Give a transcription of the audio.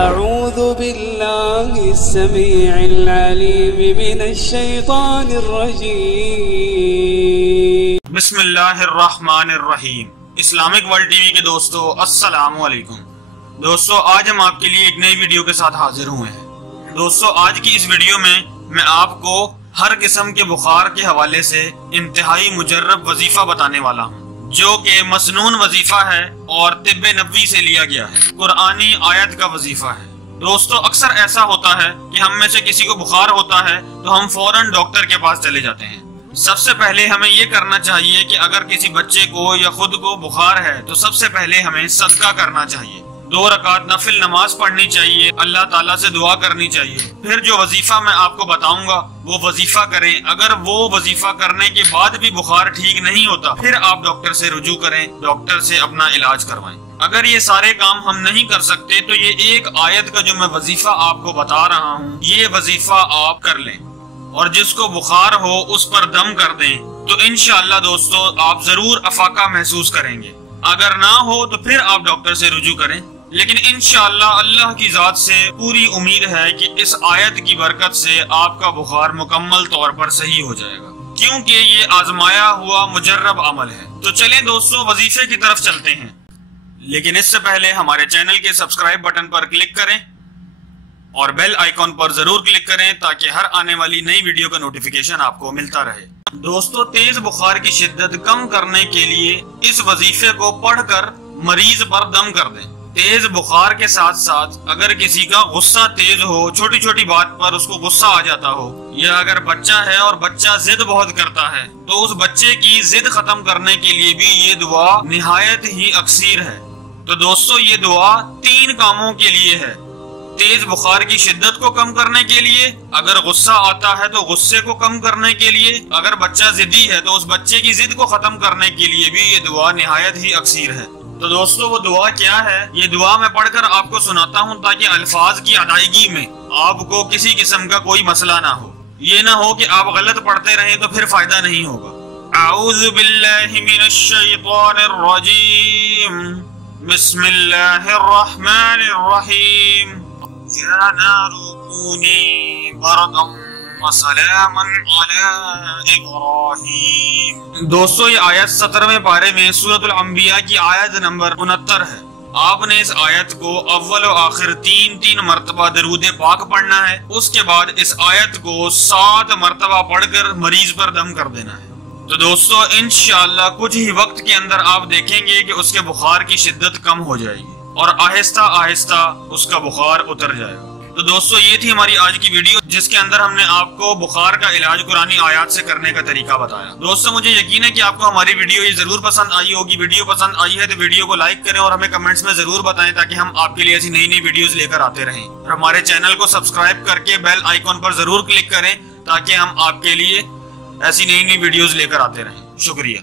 أعوذ بالله السميع العليم من الشيطان الرجيم بسم اللہ الرحمن الرحیم۔ اسلامک ورلڈ ٹی وی کے دوستو السلام علیکم۔ دوستو آج ہم آپ کے لیے ایک نئی ویڈیو کے ساتھ حاضر ہوئے ہیں۔ دوستو آج کی اس ویڈیو میں آپ کو ہر قسم کے بخار کے حوالے سے انتہائی مجرب وظیفہ بتانے والا ہوں، جو کہ مسنون وظیفہ ہے اور طب نبوی سے لیا گیا ہے، قرآنی آیت کا وظیفہ ہے۔ دوستو اکثر ایسا ہوتا ہے کہ ہم میں سے کسی کو بخار ہوتا ہے تو ہم فوراً ڈاکٹر کے پاس چلے جاتے ہیں۔ سب سے پہلے ہمیں یہ کرنا چاہیے کہ اگر کسی بچے کو یا خود کو بخار ہے تو سب سے پہلے ہمیں صدقہ کرنا چاہیے، 2 رکعت نفل نماز پڑھنی چاہیے، اللہ تعالیٰ سے دعا کرنی چاہیے، پھر جو وظیفہ میں آپ کو بتاؤں گا وہ وظیفہ کریں۔ اگر وہ وظیفہ کرنے کے بعد بھی بخار ٹھیک نہیں ہوتا پھر آپ ڈاکٹر سے رجوع کریں، ڈاکٹر سے اپنا علاج کروائیں۔ اگر یہ سارے کام ہم نہیں کر سکتے تو یہ ایک آیت کا جو میں وظیفہ آپ کو بتا رہا ہوں یہ وظیفہ آپ کر لیں، اور جس کو بخار ہو اس پر دم کر دیں تو انشاءاللہ دوستو آپ ضرور افاقہ محسوس کریں گے۔ اگر نہ ہو تو پھر آپ ڈاکٹر سے رجوع کریں، لیکن انشاءاللہ اللہ کی ذات سے پوری امید ہے کہ اس آیت کی برکت سے آپ کا بخار مکمل طور پر صحیح ہو جائے گا، کیونکہ یہ آزمایا ہوا مجرب عمل ہے۔ تو چلیں دوستو وظیفے کی طرف چلتے ہیں، لیکن اس سے پہلے ہمارے چینل کے سبسکرائب بٹن پر کلک کریں اور بیل آئیکن پر ضرور کلک کریں تاکہ ہر آنے والی نئی ویڈیو کا نوٹیفیکیشن آپ کو ملتا رہے۔ دوستو تیز بخار کی شدت کم کرنے کے لیے اس وظیفے کو پڑھ کر مریض پر دم کر دیں۔ تیز بخار کے ساتھ ساتھ اگر کسی کا غصہ تیز ہو، چھوٹی چھوٹی بات پر اس کو غصہ آ جاتا ہو، یا اگر بچہ ہے اور بچہ ضد بہت کرتا ہے تو اس بچے کی ضد ختم کرنے کے لیے بھی یہ دعا نہایت ہی اکثیر ہے۔ تو دوستو یہ دعا 3 کاموں کے لیے ہے: تیز بخار کی شدت کو کم کرنے کے لیے، اگر غصہ آتا ہے تو غصے کو کم کرنے کے لیے، اگر بچہ ضدی ہے تو اس بچے کی ضد کو ختم کرنے کے لیے بھی یہ دعا نہایت ہی اکثیر ہے۔ تو دوستو وہ دعا کیا ہے یہ دعا میں پڑھ کر آپ کو سناتا ہوں تاکہ الفاظ کی ادائیگی میں آپ کو کسی قسم کا کوئی مسئلہ نہ ہو، یہ نہ ہو کہ آپ غلط پڑھتے رہیں تو پھر فائدہ نہیں ہوگا۔ اعوذ باللہ من الشیطان الرجیم، بسم اللہ الرحمن الرحیم، یا نار کونی بردا وسلاما علی ابراہیم۔ دوستو یہ آیت 17ویں پارے میں سورۃ الانبیاء کی آیت نمبر 69 ہے۔ آپ نے اس آیت کو اول و آخر 3 مرتبہ درود پاک پڑھنا ہے، اس کے بعد اس آیت کو 7 مرتبہ پڑھ کر مریض پر دم کر دینا ہے۔ تو دوستو انشاءاللہ کچھ ہی وقت کے اندر آپ دیکھیں گے کہ اس کے بخار کی شدت کم ہو جائے گی اور آہستہ آہستہ اس کا بخار اتر جائے گا۔ تو دوستو یہ تھی ہماری آج کی ویڈیو جس کے اندر ہم نے آپ کو بخار کا علاج قرآنی آیات سے کرنے کا طریقہ بتایا۔ دوستو مجھے یقین ہے کہ آپ کو ہماری ویڈیو یہ ضرور پسند آئی ہوگی۔ ویڈیو پسند آئی ہے تو ویڈیو کو لائک کریں اور ہمیں کمنٹس میں ضرور بتائیں تاکہ ہم آپ کے لیے ایسی نئی ویڈیوز لے کر آتے رہیں، اور ہمارے چینل کو سبسکرائب کر کے بیل آئیکن پر ضرور کلک کریں تاکہ ہم آپ کے لیے ایسی نئی ویڈیوز لے کر آتے رہیں۔ شکریہ۔